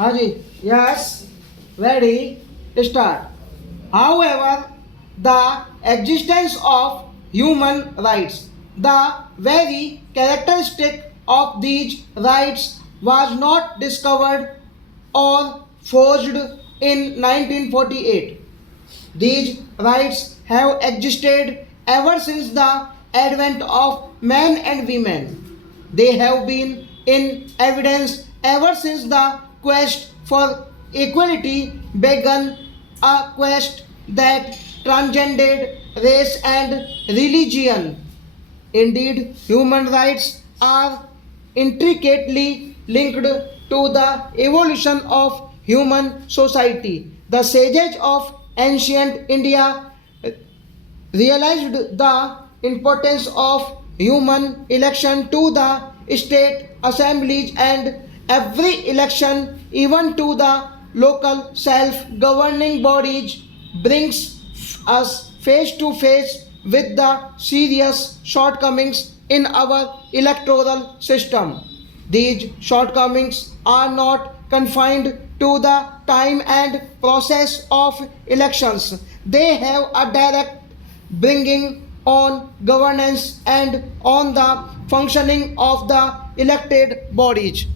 Haji, yes, ready, start. However, the existence of human rights, the very characteristic of these rights was not discovered or forged in 1948. These rights have existed ever since the advent of men and women. They have been in evidence ever since the quest for equality began, a quest that transcended race and religion. Indeed, human rights are intricately linked to the evolution of human society. The sages of ancient India realized the importance of human election to the state assemblies and every election, even to the local self-governing bodies, brings us face to face with the serious shortcomings in our electoral system. These shortcomings are not confined to the time and process of elections. They have a direct bringing on governance and on the functioning of the elected bodies.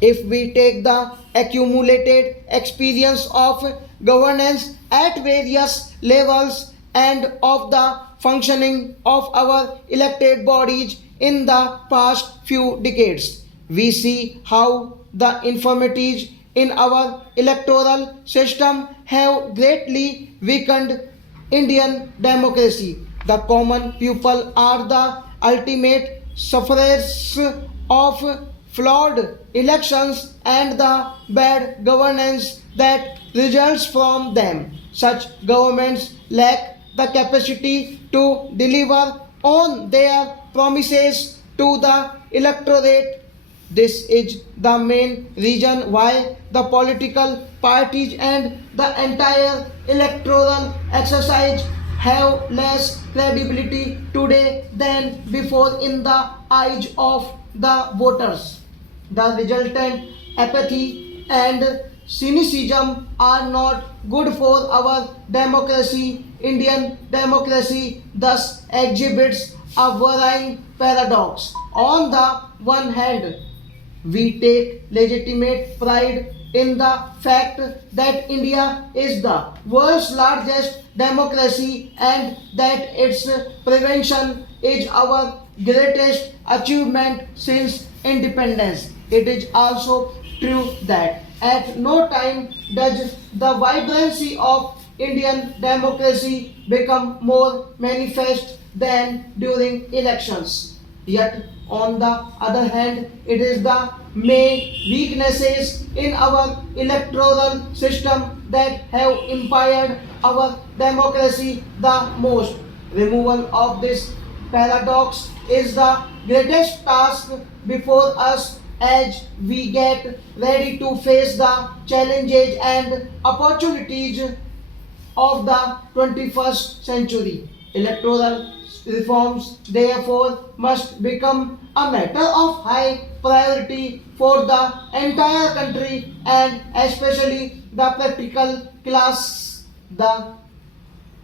If we take the accumulated experience of governance at various levels and of the functioning of our elected bodies in the past few decades, we see how the infirmities in our electoral system have greatly weakened Indian democracy. The common people are the ultimate sufferers of flawed elections and the bad governance that results from them. Such governments lack the capacity to deliver on their promises to the electorate. This is the main reason why the political parties and the entire electoral exercise have less credibility today than before in the eyes of the voters. The resultant apathy and cynicism are not good for our democracy. Indian democracy thus exhibits a worrying paradox. On the one hand, we take legitimate pride in the fact that India is the world's largest democracy and that its prevention is our greatest achievement since independence. It is also true that at no time does the vibrancy of Indian democracy become more manifest than during elections. Yet, on the other hand, it is the main weaknesses in our electoral system that have impaired our democracy the most. Removal of this paradox is the greatest task before us as we get ready to face the challenges and opportunities of the 21st century. Electoral reforms, therefore, must become a matter of high priority for the entire country and especially the practical class. The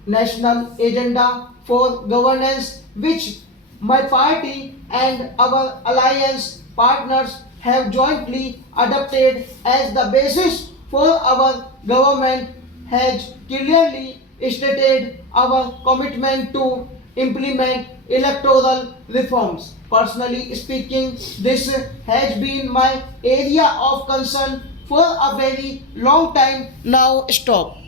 national agenda for governance, which my party and our alliance partners have jointly adopted as the basis for our government, has clearly stated our commitment to implement electoral reforms. Personally speaking, this has been my area of concern for a very long time now. Stop.